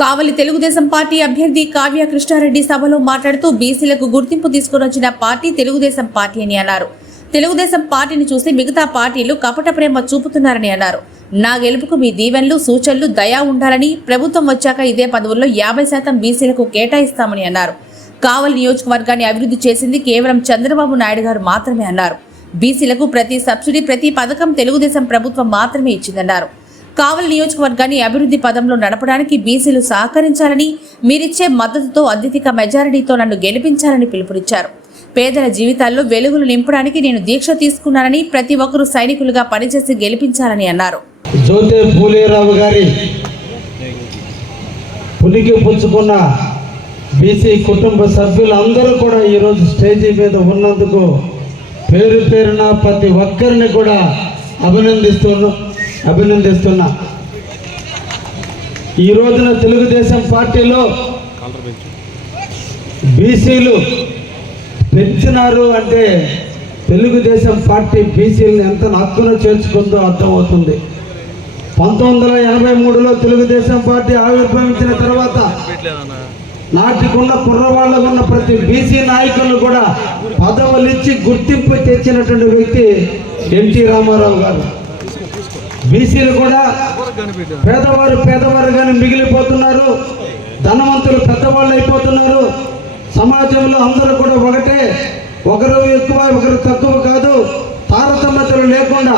కావలి Telugu Desam party అభ్యర్థి కావ్య కృష్ణారెడ్డి సభలో మాట్లాడుతూ బీసీలకు గుర్తింపు తీసుకునొచ్చిన పార్టీ తెలుగుదేశం పార్టీ అని అన్నారు. తెలుగుదేశం పార్టీని చూసి మిగతా పార్టీలు కపట ప్రేమ చూపుతున్నారని అన్నారు. నా గెలుపుకు మీ దీవెనలు సూచనలు దయా ఉండాలని ప్రభుత్వం వచ్చాక ఇదే పదవుల్లో యాభై శాతం బీసీలకు కేటాయిస్తామని అన్నారు. కావలి నియోజకవర్గాన్ని అభివృద్ధి చేసింది కేవలం చంద్రబాబు నాయుడు గారు మాత్రమే అన్నారు. బీసీలకు ప్రతి సబ్సిడీ ప్రతి పథకం తెలుగుదేశం ప్రభుత్వం మాత్రమే ఇచ్చిందన్నారు. కావలి నియోజకవర్గాన్ని అభివృద్ధి పదంలో నడపడానికి బీసీలు సహకరించాలని మీరిచ్చే మద్దతుతో అత్యధిక మెజారిటీతో నన్ను గెలిపించాలని పిలుపునిచ్చారు. పేదల జీవితాల్లో వెలుగులు నింపడానికి నేను దీక్ష తీసుకున్నానని ప్రతి ఒక్కరూ సైనికులుగా పనిచేసి గెలిపించాలని అన్నారు. జ్యోతి పూలేరావు గారి పులికి పుచ్చుకున్న బీసీ కుటుంబ సభ్యులందరూ కూడా ఈరోజు స్టేజీ మీద ఉన్నందుకు పేరు పేరున ప్రతి ఒక్కరిని కూడా అభినందిస్తున్నాం. అభినందిస్తున్నా ఈ రోజున తెలుగుదేశం పార్టీలో బీసీలు పెంచినారు అంటే తెలుగుదేశం పార్టీ బీసీలను ఎంత హక్కున చేర్చుకుందో అర్థమవుతుంది. పంతొమ్మిది వందల ఎనభై మూడులో తెలుగుదేశం పార్టీ ఆవిర్భవించిన తర్వాత నాటికున్న కుర్రవాళ్ళకు ఉన్న ప్రతి బీసీ నాయకులు కూడా పదవులిచ్చి గుర్తింపు తెచ్చినటువంటి వ్యక్తి ఎన్టీ రామారావు గారు. బీసీలు కూడా పేదవారు పేదవారు కానీ మిగిలిపోతున్నారు. ధనవంతులు పెద్దవాళ్ళు అయిపోతున్నారు. సమాజంలో అందరూ కూడా ఒకటే. ఒకరు ఎక్కువ ఒకరు తక్కువ కాదు. తారతమ్యతలు లేకుండా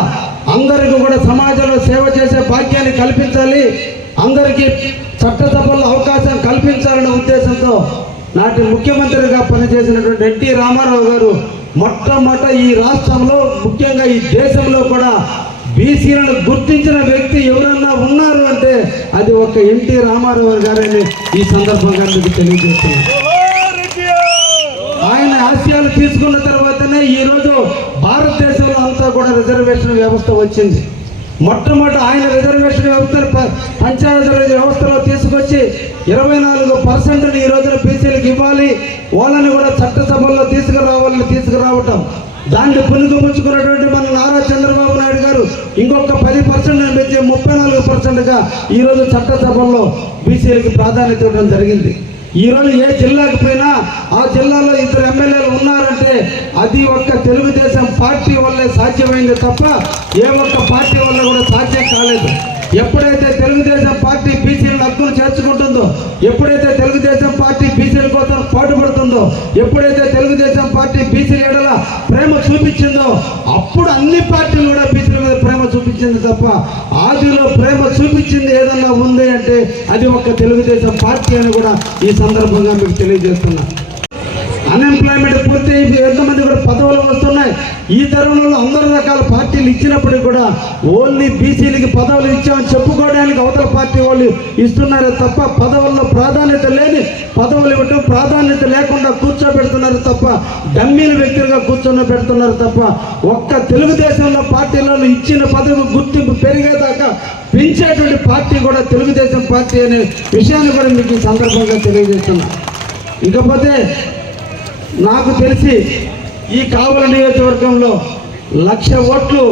అందరికీ కూడా సమాజంలో సేవ చేసే భాగ్యాన్ని కల్పించాలి. అందరికీ చట్టసభల్లో అవకాశం కల్పించాలనే ఉద్దేశంతో నాటి ముఖ్యమంత్రిగా పనిచేసినటువంటి ఎన్టీ రామారావు గారు మొట్టమొదట ఈ రాష్ట్రంలో ముఖ్యంగా ఈ దేశంలో కూడా బీసీలను గుర్తించిన వ్యక్తి ఎవరన్నా ఉన్నారు అంటే అది ఒక ఎన్టీ రామారావు గారని ఈ సందర్భంగా మీకు తెలియజేస్తున్నాను. ఆయన ఆశయాలు తీసుకున్న తర్వాతనే ఈరోజు భారతదేశంలో అంతా కూడా రిజర్వేషన్ వ్యవస్థ వచ్చింది. మొట్టమొదటి ఆయన రిజర్వేషన్ వ్యవస్థను ప- పంచాయతీ వ్యవస్థలో తీసుకొచ్చి ఇరవై నాలుగు పర్సెంట్ని ఈ రోజున బీసీలకు ఇవ్వాలి. వాళ్ళని కూడా చట్టసభల్లో తీసుకురావాలని తీసుకురావటం. దాన్ని పుణుకుపుచ్చుకున్నటువంటి మన నారా చంద్రబాబు నాయుడు గారు ఇంకొక పది పర్సెంట్ పెంచి ముప్పై నాలుగు పర్సెంట్గా ఈరోజు చట్టసభల్లో బీసీలకు ప్రాధాన్యత ఇవ్వడం జరిగింది. ఈ రోజు ఏ జిల్లాకు పోయినా ఆ జిల్లాలో ఇద్దరు ఎమ్మెల్యేలు ఉన్నారంటే అది ఒక్క తెలుగుదేశం పార్టీ వల్లే సాధ్యమైంది తప్ప ఏ ఒక్క పార్టీ వల్ల కూడా సాధ్యం కాలేదు. ఎప్పుడైతే తెలుగుదేశం పార్టీ బీసీలను అర్థం చేర్చుకుంటుందో ఎప్పుడైతే తెలుగుదేశం పార్టీ బీసీల కోసం పాటుపడుతుందో ఎప్పుడైతే తెలుగుదేశం పార్టీ బీసీల ఎడల ప్రేమ చూపించిందో అప్పుడు అన్ని పార్టీలు కూడా బీసీ తప్ప ఆదిలో ప్రేమ చూపించింది ఏదన్నా ఉంది అంటే అది ఒక తెలుగుదేశం పార్టీ అని కూడా ఈ సందర్భంగా మీకు తెలియజేస్తున్నాను అన్ఎంప్లాయ్మెంట్ పూర్తి ఎంతమంది కూడా పదవులు వస్తున్నాయి. ఈ తరుణంలో అందరు రకాల పార్టీలు ఇచ్చినప్పటికీ కూడా ఓన్లీ బీసీలకి పదవులు ఇచ్చామని చెప్పుకోవడానికి అవతల పార్టీ వాళ్ళు ఇస్తున్నారే తప్ప పదవుల్లో ప్రాధాన్యత లేని పదవులు ఇవ్వటం ప్రాధాన్యత లేకుండా కూర్చోబెడుతున్నారు తప్ప డమ్మీల వ్యక్తులుగా కూర్చొని పెడుతున్నారు తప్ప ఒక్క తెలుగుదేశంలో పార్టీలలో ఇచ్చిన పదవి గుర్తింపు పెరిగేదాకా పెంచేటువంటి పార్టీ కూడా తెలుగుదేశం పార్టీ అనే విషయాన్ని కూడా మీకు ఈ సందర్భంగా తెలియజేస్తున్నా. ఇకపోతే నాకు తెలిసి ఈ కావల నియోజకవర్గంలో లక్ష ఓట్లు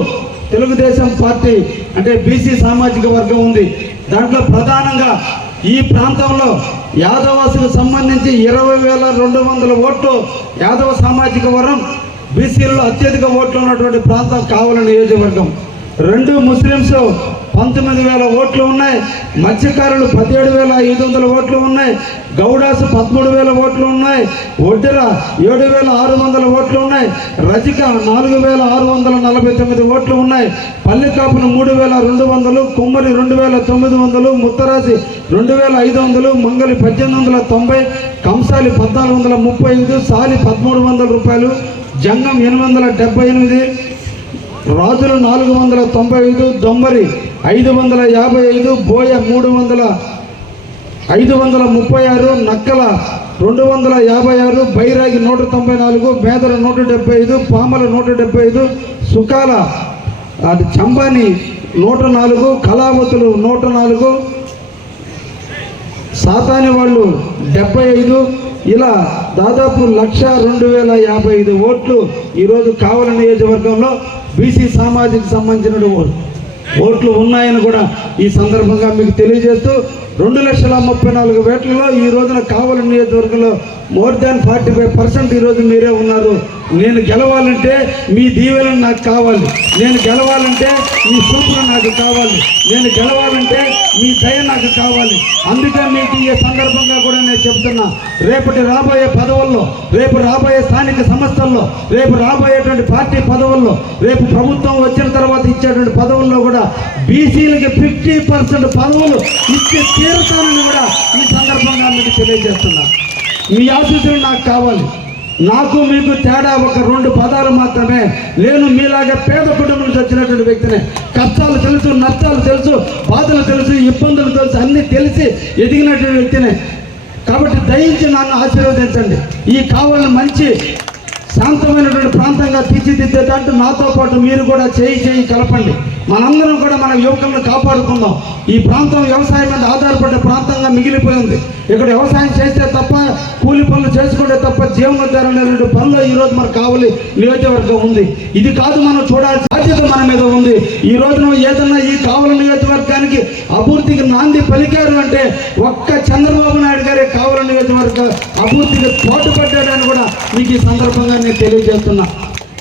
తెలుగుదేశం పార్టీ అంటే బీసీ సామాజిక వర్గం ఉంది. దాంట్లో ప్రధానంగా ఈ ప్రాంతంలో యాదవాసులకు సంబంధించి ఇరవై వేల రెండు వందల ఓట్లు యాదవ సామాజిక వర్గం బీసీలలో అత్యధిక ఓట్లు ఉన్నటువంటి ప్రాంతం కావల నియోజకవర్గం. రెండు ముస్లిమ్స్ పంతొమ్మిది వేల ఓట్లు ఉన్నాయి. మత్స్యకారులు పదిహేడు వేల ఐదు వందల ఓట్లు ఉన్నాయి. గౌడాసు పదమూడు వేల ఓట్లు ఉన్నాయి. ఒడ్డెర ఏడు వేల ఆరు వందల ఓట్లు ఉన్నాయి. రజిక నాలుగు వేల ఆరు వందల నలభై తొమ్మిది ఓట్లు ఉన్నాయి. పల్లికాపున మూడు వేల రెండు వందలు కుమ్మరి రెండు వేల తొమ్మిది వందలు ముత్తరాసి రెండు వేల ఐదు వందలు మంగలి పద్దెనిమిది వందల తొంభై కంసాలి పద్నాలుగు వందల ముప్పై ఐదు సాలి పదమూడు వందల రూపాయలు జంగం ఎనిమిది వందల డెబ్బై ఎనిమిది రాజులు నాలుగు వందల తొంభై ఐదు దొంబరి ఐదు వందల యాభై ఐదు బోయ మూడు వందల ఐదు వందల ముప్పై ఆరు నక్కల రెండు వందల యాభై ఆరు బైరాగి నూట తొంభై నాలుగు మేదల నూట డెబ్బై ఐదు పామల నూట డెబ్బై ఐదు సుకాల అది చంబాని నూట నాలుగు కళావతులు నూట నాలుగు సాతాని వాళ్ళు డెబ్బై ఐదు ఇలా దాదాపు లక్ష రెండు వేల యాభై ఐదు ఓట్లు ఈరోజు కావల నియోజకవర్గంలో బీసీ సామాజిక సంబంధించిన ఓట్లు ఓట్లు ఉన్నాయని కూడా ఈ సందర్భంగా మీకు తెలియజేస్తూ రెండు లక్షల ముప్పై నాలుగు వేట్లలో ఈ రోజున కావలి నియోజకవర్గంలో more than forty five percent ఈరోజు మీరే ఉన్నారు. నేను గెలవాలంటే మీ దీవెనలు నాకు కావాలి. నేను గెలవాలంటే మీ చూపులు నాకు కావాలి. నేను గెలవాలంటే మీ దయ నాకు కావాలి. అందుకే మీకు ఈ సందర్భంగా కూడా నేను చెప్తున్నా. రేపటి రాబోయే పదవుల్లో రేపు రాబోయే స్థానిక సంస్థల్లో రేపు రాబోయేటువంటి పార్టీ పదవుల్లో రేపు ప్రభుత్వం వచ్చిన తర్వాత ఇచ్చేటువంటి పదవుల్లో కూడా బీసీలకి ఫిఫ్టీ పర్సెంట్ పదవులు ఇచ్చి తీరుతానని కూడా ఈ సందర్భంగా మీకు తెలియజేస్తున్నా. మీ ఆశీస్సులు నాకు కావాలి. నాకు మీకు తేడా ఒక రెండు పదాలు మాత్రమే. నేను మీలాగా పేద కుటుంబం నుంచి వచ్చినటువంటి వ్యక్తిని. కష్టాలు తెలుసు నష్టాలు తెలుసు బాధలు తెలుసు ఇబ్బందులు తెలుసు అన్నీ తెలిసి ఎదిగినటువంటి వ్యక్తిని. కాబట్టి దయించి నన్ను ఆశీర్వదించండి. ఈ కావాలని మంచి శాంతమైనటువంటి ప్రాంతంగా తీర్చిదిద్దేటట్టు నాతో పాటు మీరు కూడా చేయి చేయి కలపండి. మనందరం కూడా మన యువకులను కాపాడుకుందాం. ఈ ప్రాంతం వ్యవసాయం మీద ఆధారపడే ప్రాంతంగా మిగిలిపోయింది. ఇక్కడ వ్యవసాయం చేస్తే తప్ప కూలి పనులు చేసుకుంటే తప్ప జీవనోద్ధారం లేనటువంటి పనులు ఈ రోజు మనకు కావాలి నియోజకవర్గం ఉంది. ఇది కాదు మనం చూడాల్సిన బాధ్యత మన మీద ఉంది. ఈ రోజున ఏదన్నా ఈ కావలి నియోజకవర్గానికి అభివృద్ధికి నాంది పలికారు అంటే ఒక్క చంద్రబాబు నాయుడు గారే కావలి నియోజకవర్గ అభివృద్ధికి తోడ్పడ్డాడని మీకు ఈ సందర్భంగా నేను తెలియజేస్తున్నా.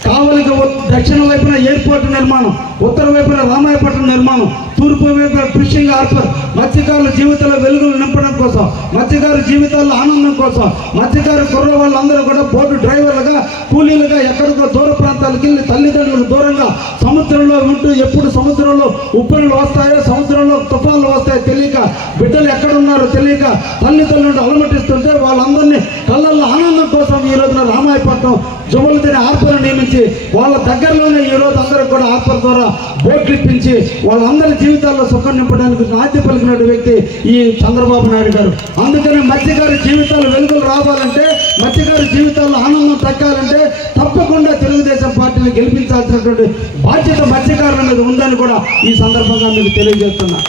కావలికి దక్షిణ వైపున ఎయిర్పోర్ట్ నిర్మాణం ఉత్తర వైపున రామాయపట్నం నిర్మాణం తూర్పు వైపున ఫిషింగ్ హార్బర్ మత్స్యకారుల జీవితాల్లో వెలుగులు నింపడం కోసం మత్స్యకారుల జీవితాల్లో ఆనందం కోసం మత్స్యకారు కుర్ర వాళ్ళందరూ కూడా బోటు డ్రైవర్లుగా కూలీలుగా ఎక్కడికో దూర ప్రాంతాలకు వెళ్ళి తల్లిదండ్రులకు దూరంగా సముద్రంలో ఉంటూ ఎప్పుడు సముద్రంలో ఉప్పులు వస్తాయో సముద్రంలో తుఫాన్లు వస్తాయో తెలియక బిడ్డలు ఎక్కడ ఉన్నారో తెలియక తల్లిదండ్రులు అలమటిస్తుంటే వాళ్ళందరినీ కళ్ళల్లో ఆనందం కోసం రామాయపట్నం జుమలు తినే ఆర్పర్ నియమించి వాళ్ళ దగ్గరలోనే ఈ రోజు అందరూ కూడా ఆర్పర్ ద్వారా బోట్లు ఇప్పించి వాళ్ళందరి జీవితాల్లో సుఖం నింపడానికి నాద్య పలికిన వ్యక్తి ఈ చంద్రబాబు నాయుడు గారు. అందుకని మత్స్యకారి జీవితాలు వెలుగులు రావాలంటే మత్స్యకారి జీవితాల్లో ఆనందం తగ్గాలంటే తప్పకుండా తెలుగుదేశం పార్టీని గెలిపించాల్సినటువంటి బాధ్యత మత్స్యకారుల మీద ఉందని కూడా ఈ సందర్భంగా మీకు తెలియజేస్తున్నా.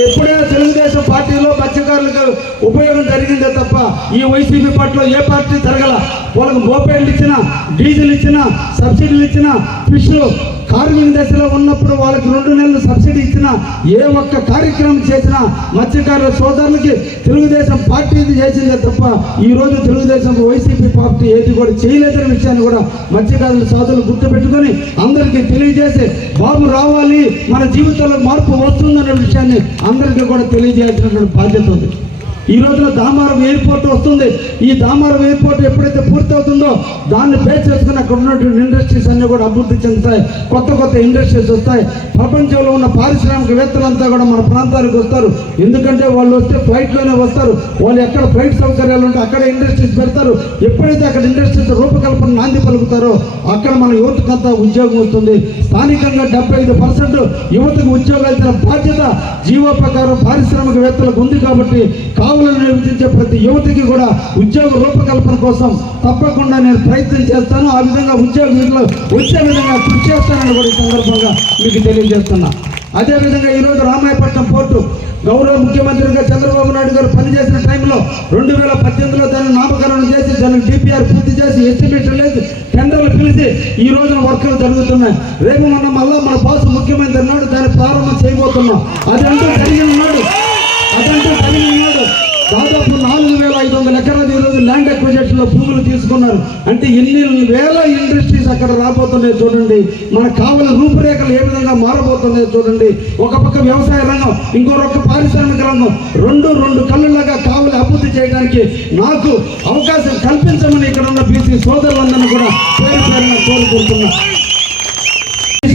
ఎప్పుడైనా తెలుగుదేశం పార్టీలో మత్స్యకారులకు ఉపయోగం జరిగిందే తప్ప ఈ వైసీపీ పార్టీలో ఏ పార్టీ జరగల? వాళ్ళకు మోపేళ్ళు ఇచ్చినా డీజిల్ ఇచ్చినా సబ్సిడీలు ఇచ్చినా ఫిష్లు కార్మిక దశలో ఉన్నప్పుడు వాళ్ళకి రెండు నెలలు సబ్సిడీ ఇచ్చినా ఏ ఒక్క కార్యక్రమం చేసినా మత్స్యకారుల సోదరులకి తెలుగుదేశం పార్టీ చేసిందే తప్ప ఈ రోజు తెలుగుదేశం వైసీపీ పార్టీ ఏది కూడా చేయలేదనే విషయాన్ని కూడా మత్స్యకారుల సోదరులు గుర్తుపెట్టుకొని అందరికీ తెలియజేసి బాబు రావాలి మన జీవితంలో మార్పు వస్తుందనే విషయాన్ని అందరికీ కూడా తెలియజేయాల్సినటువంటి బాధ్యత ఉంది. ఈ రోజున దామారం ఎయిర్పోర్ట్ వస్తుంది. ఈ దామారం ఎయిర్పోర్ట్ ఎప్పుడైతే పూర్తి అవుతుందో దాన్ని బేస్ చేసుకుని అక్కడ ఉన్నటువంటి ఇండస్ట్రీస్ అన్నీ కూడా అభివృద్ధి చెందుతాయి. కొత్త కొత్త ఇండస్ట్రీస్ వస్తాయి. ప్రపంచంలో ఉన్న పారిశ్రామికవేత్తలంతా కూడా మన ప్రాంతానికి వస్తారు. ఎందుకంటే వాళ్ళు వస్తే ఫ్లైట్లోనే వస్తారు. వాళ్ళు ఎక్కడ ఫ్లైట్ సౌకర్యాలు ఉంటే అక్కడ ఇండస్ట్రీస్ పెడతారు. ఎప్పుడైతే అక్కడ ఇండస్ట్రీస్ రూపకల్పన నాంది పలుకుతారో అక్కడ మన యువతకంతా ఉద్యోగం వస్తుంది. స్థానికంగా డెబ్బై ఐదు పర్సెంట్ యువతకు ఉద్యోగాలు బాధ్యత జీవో ప్రకారం పారిశ్రామికవేత్తలకు ఉంది కాబట్టి కావులను నివసించే ప్రతి యువతికి కూడా ఉద్యోగ రూపకల్పన కోసం తప్పకుండా నేను ప్రయత్నం చేస్తాను. ఆ విధంగా ఉద్యోగులు వచ్చే విధంగా కృషి చేస్తానని కూడా ఈ సందర్భంగా మీకు తెలియజేస్తున్నా. అదేవిధంగా ఈరోజు రామాయపట్నం పోర్టు గౌరవ ముఖ్యమంత్రిగా చంద్రబాబు నాయుడు గారు పనిచేసిన టైంలో రెండు వేల పద్దెనిమిదిలో దాన్ని నామకరణం చేసి దాన్ని డిపిఆర్ పూర్తి చేసి ఎస్టిమేషన్ లేదు టెండర్లు పిలిచి ఈ రోజున వర్కులు జరుగుతున్నాయి. రేపు మొన్న మళ్ళా మన బాసు ముఖ్యమంత్రి నాడు దాన్ని ప్రారంభం చేయబోతున్నాం. అదంటూ జరిగిన నాడు అదంటూ జరిగిన దాదాపు నాలుగు వేల ఐదు వందల ఎకరాలు ఈరోజు ల్యాండ్ అక్విజిషన్లో భూములు తీసుకున్నారు. అంటే ఎన్ని వేల ఇండస్ట్రీస్ అక్కడ రాబోతున్నాయి చూడండి. మనకు కావాలని రూపురేఖలు ఏ విధంగా మారబోతున్నాయి చూడండి. ఒక పక్క వ్యవసాయ రంగం ఇంకో పక్క పారిశ్రామిక రంగం. రెండు రెండు కళ్ళులాగా కావాలి అభివృద్ధి చేయడానికి నాకు అవకాశం కల్పించమని ఇక్కడ ఉన్న బీసీ సోదరులందరినీ కూడా పేరు పేరున కోరుకుంటున్నాను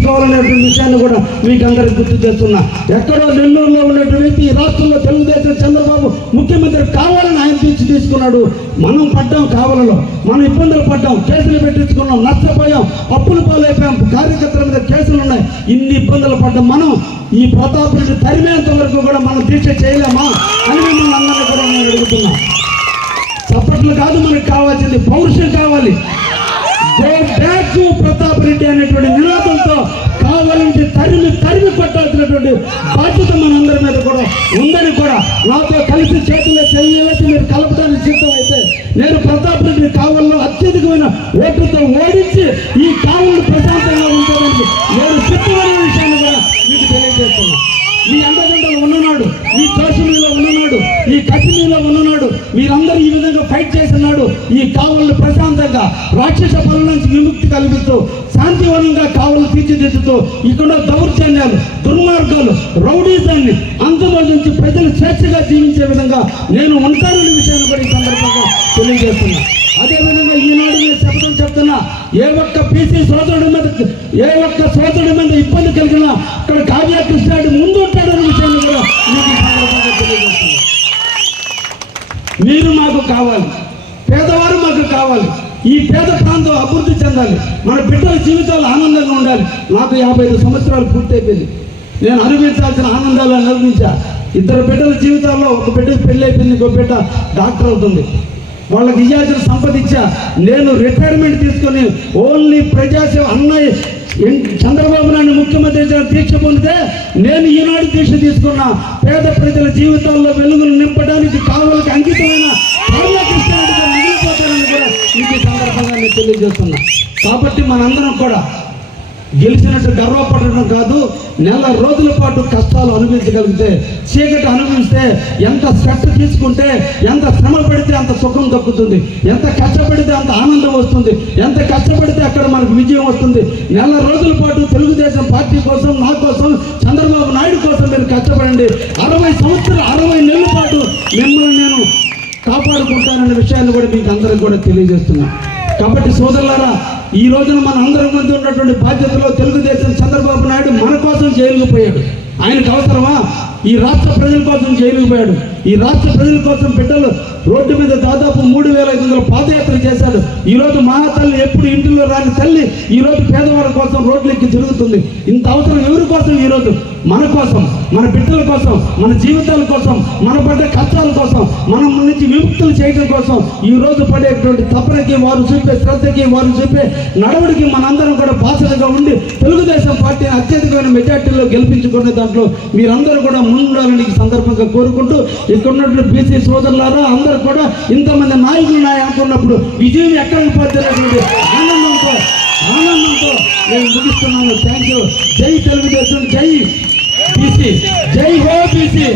తీసుకోవాలనేటువంటి విషయాన్ని కూడా మీకు అందరికి గుర్తు చేస్తున్నా. ఎక్కడో నెల్లూరులో ఉన్నటువంటి వ్యక్తి ఈ రాష్ట్రంలో తెలుగుదేశం చంద్రబాబు ముఖ్యమంత్రి కావాలని ఆయన తీర్చి తీసుకున్నాడు మనం పడ్డాం కావాలలో మనం ఇబ్బందులు పడ్డాం కేసులు పెట్టించుకున్నాం నష్టపోయాం అప్పులు పాలైపోయాం కార్యకర్తల మీద కేసులు ఉన్నాయి. ఇన్ని ఇబ్బందులు పడ్డాం మనం ఈ ప్రతాప్ తరిమేంత వరకు కూడా మనం దీక్ష చేయలేమా అని మిమ్మల్ని అందరినీ కూడా నేను అడుగుతున్నా. చప్పట్లు కాదు మనకు కావాల్సింది పౌరుషం కావాలి. బ్యాక్ ప్రతాప్ రెడ్డి అనేటువంటి నినాదంతో కావాలంటే తరిమి తరిమి కొట్టాల్సినటువంటి బాధ్యత మనందరి మీద కూడా ఉందని కూడా నాతో కలిసి చేతుల్లో చెయ్యి మీరు కలపడానికి సిద్ధం అయితే నేను ప్రతాప్ రెడ్డి కావల్లో అత్యధికమైన ఓటుతో ఓడించి ఈ కావలను ప్రశాంతంగా ఉంచడానికి నేను సిద్ధమైన విషయాన్ని కూడా మీకు తెలియజేస్తున్నాను. మీ అండదండలు ఉన్ననాడు మీ సోషల్ మీడియాలో ఉన్ననాడు మీరందరూ ఈ విధంగా ఫైట్ చేస్తున్నాడు ఈ కావలను రాక్షస పనుల నుంచి విముక్తి కల్పిస్తూ శాంతివనంగా కావలు తీర్చిదిద్దుతూ ఇక్కడ దౌర్జన్యాలు దుర్మార్గాలు రౌడీజాన్ని అందులో నుంచి ప్రజలు స్వేచ్ఛగా జీవించే విధంగా నేను ఉంటానని విషయాన్ని కూడా ఈ సందర్భంగా తెలియజేస్తున్నా. అదేవిధంగా ఈనాడు నేను శబ్దం చెప్తున్నా ఏ ఒక్క పీసీ సోదరుడి మీద ఏ ఒక్క సోదరుడి మీద ఇబ్బంది కలిగినా ఇక్కడ కావ్య కృష్ణాడు ముందు ఉంటాడని విషయాన్ని కూడా మీకు ఈ సందర్భంగా తెలియజేస్తున్నా. మీరు మాకు కావాలి. పేదవారు మాకు కావాలి. ఈ పేద ప్రాంతం అభివృద్ధి చెందాలి. మన బిడ్డల జీవితాలు ఆనందంగా ఉండాలి. నాకు యాభై ఐదు సంవత్సరాలు పూర్తయిపోయింది. నేను అనుభవించాల్సిన ఆనందాలు అనుభవించా. ఇద్దరు బిడ్డల జీవితాల్లో ఒక బిడ్డ పెళ్ళి అయిపోయింది ఇంకో బిడ్డ డాక్టర్ అవుతుంది. వాళ్ళకి ఇయ్యాల్సిన సంపద ఇచ్చా. నేను రిటైర్మెంట్ తీసుకొని ఓన్లీ ప్రజాసేవ అన్నయ్య ఎన్- చంద్రబాబు నాయుడు ముఖ్యమంత్రి దీక్ష పొందితే నేను ఈనాడు దీక్ష తీసుకున్న పేద ప్రజల జీవితాల్లో వెలుగులు నింపడానికి కావాలకి అంకితమైన తెలియజేస్తున్నా. కాబట్టి మనందరం కూడా గెలిచినట్టు గర్వపడడం కాదు నెల రోజుల పాటు కష్టాలు అనుభవించగలిగితే చీకటి అనుభవిస్తే ఎంత శ్రద్ధ తీసుకుంటే ఎంత శ్రమ పెడితే అంత సుఖం దక్కుతుంది. ఎంత కష్టపడితే అంత ఆనందం వస్తుంది. ఎంత కష్టపడితే అక్కడ మనకు విజయం వస్తుంది. నెల రోజుల పాటు తెలుగుదేశం పార్టీ కోసం నా కోసం చంద్రబాబు నాయుడు కోసం మీరు కష్టపడండి. అరవై సంవత్సరాలు అరవై నెలల పాటు మిమ్మల్ని నేను కాపాడుకుంటానన్న విషయాన్ని కూడా మీకు అందరికి కూడా తెలియజేస్తున్నాను కాబట్టి సోదరులారా ఈ రోజున మన అందరం మధ్య ఉన్నటువంటి బాధ్యతలో తెలుగుదేశం చంద్రబాబు నాయుడు మన కోసం జైలుకు పోయాడు. ఆయనకు అవసరమా? ఈ రాష్ట్ర ప్రజల కోసం జైలుకు పోయాడు. ఈ రాష్ట్ర ప్రజల కోసం బిడ్డలు రోడ్డు మీద దాదాపు మూడు వేల ఐదు వందల పాదయాత్ర చేశాడు ఈ రోజు తల్లి ఎప్పుడు ఇంటిలో రాని తల్లి ఈ రోజు పేదవారి కోసం రోడ్లెక్కి జరుగుతుంది ఇంత అవసరం ఎవరి కోసం ఈ రోజు? మన కోసం మన బిడ్డల కోసం మన జీవితాల కోసం మన పడ్డ కష్టాల కోసం మనం నుంచి విముక్తులు చేయడం కోసం ఈ రోజు పడేటువంటి తపనకి వారు చూపే శ్రద్ధకి వారు చూపే నడవడికి మనందరం కూడా బాసలుగా ఉండి తెలుగుదేశం పార్టీని అత్యధికమైన మెజార్టీలో గెలిపించుకునే దాంట్లో మీరందరూ కూడా ముందుండాలని సందర్భంగా కోరుకుంటూ ఇక్కడ ఉన్నటువంటి బీసీ సోదరులారా అందరూ కూడా ఇంతమంది నాయకులు నాయ అనుకున్నప్పుడు విజయం ఎక్కడికి పోతున్నటువంటి ఆనందంతో ఆనందంతో నేను ముగిస్తున్నాను. థ్యాంక్ యూ జై తెలుగుదేశం జై బీసీ జై హో బీసీ.